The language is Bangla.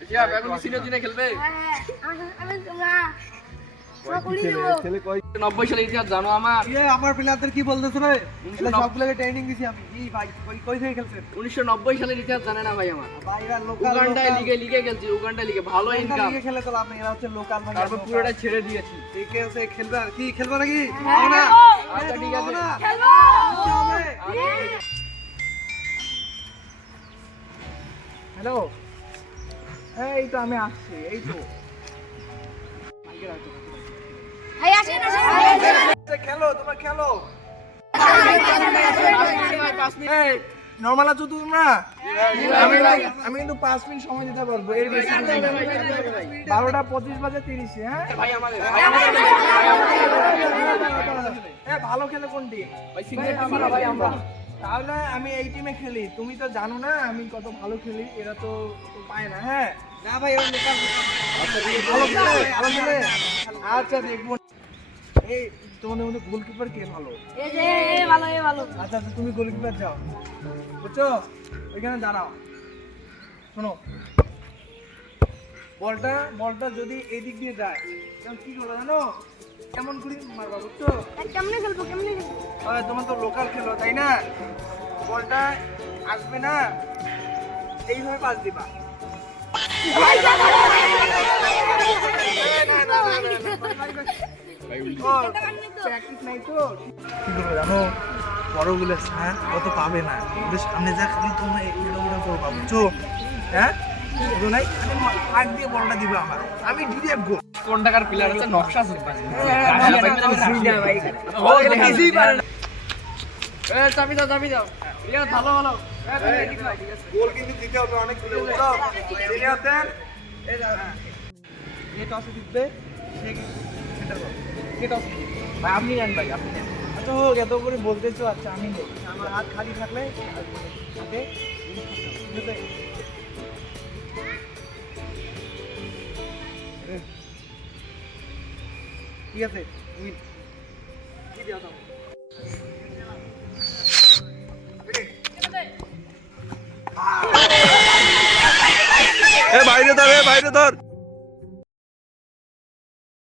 এখন সিনিয়র জুনিয়র খেলবে? আমি তোমরা 90 সালের ইতিহাস জানো আমার? আমার প্লেয়ারদের কি বলতেছ রে? সবগুলোকে ট্রেনিং দিছি আমি। কি ভাই কই থেকে খেলছেন? 1990 সালের ইতিহাস জানে না ভাই আমার? ভাই এরা লোকাল উগান্ডায় লিগে খেলছি, উগান্ডা লিগে ভালো ইনকাম। লিগে খেলে তো লাভ নেই, এরা হচ্ছে লোকাল ভাই। তারপর পুরোটা ছেড়ে দিয়েছি। ঠিক আছে খেলবে আর কি খেলবে নাকি? না আচ্ছা ঠিক আছে। খেলবো হ্যালো, এই তো আমি আসছি, এই তো ভাই আসেন খেলো, তোমরা খেলো। নরমাল আছো তোমরা? আমি কিন্তু 5 মিনিট সময় দিতে পারবো, এর বেশি 12:25 বাজে 30 হ্যাঁ? ভাই আমাদের ভালো খেলে কোন টিম? ভাই সিনিয়র টিম ভাই আমরা। তাহলে আমি এই টিমে খেলি, তুমি তো জানো না আমি কত ভালো খেলি, এরা তো পায় না। হ্যাঁ না ভাই, এরা লোকাল। আচ্ছা ঠিক আছে, ভালো খেলে। আচ্ছা দেখবো। এই তোমাদের মধ্যে গোলকিপার কে ভালো? এই যে ভালো আচ্ছা আচ্ছা, তুমি গোলকিপার যাও, বুঝছো? ওইখানে দাঁড়াও, শোনো, বলটা যদি এদিক দিয়ে যায় তখন কি করবে জানো? কেমন করে মারবা, বুঝছো? কেমনে খেলবো তোমার তো লোকাল খেলো তাই না? বলটা আসবে না, এইভাবে পাস দিবা। প্র্যাকটিস নাই তো, কি করবে জানো? বড়গুলো হ্যাঁ কত পাবে না, ওদের সামনে যা খালি তোমরা উড়া করবা, বুঝছো? হ্যাঁ নাই, ফাঁক দিয়ে বলটা দিবে আমার, আমি ডিরেক্ট গোল। কোন টাকার প্লেয়ার আছে? নকশা সুপার। চাবি দাও। প্লেয়ার ভালো। গোল কিন্তু দিতে হবে অনেকগুলো, বুঝছো? সিনিয়রদের যে টসে জিতবে সে সেটা করবে। কে টস? ভাই আপনি নেন ভাই, আপনি নেন। আচ্ছা হোক, এত করে বলতেছো, আচ্ছা আমি নেই। আমার হাত খালি থাকলে হাতে ঠিক আছে? ঠিক আছে, তুমি কি দেওয়া দাও। বাইরে ধর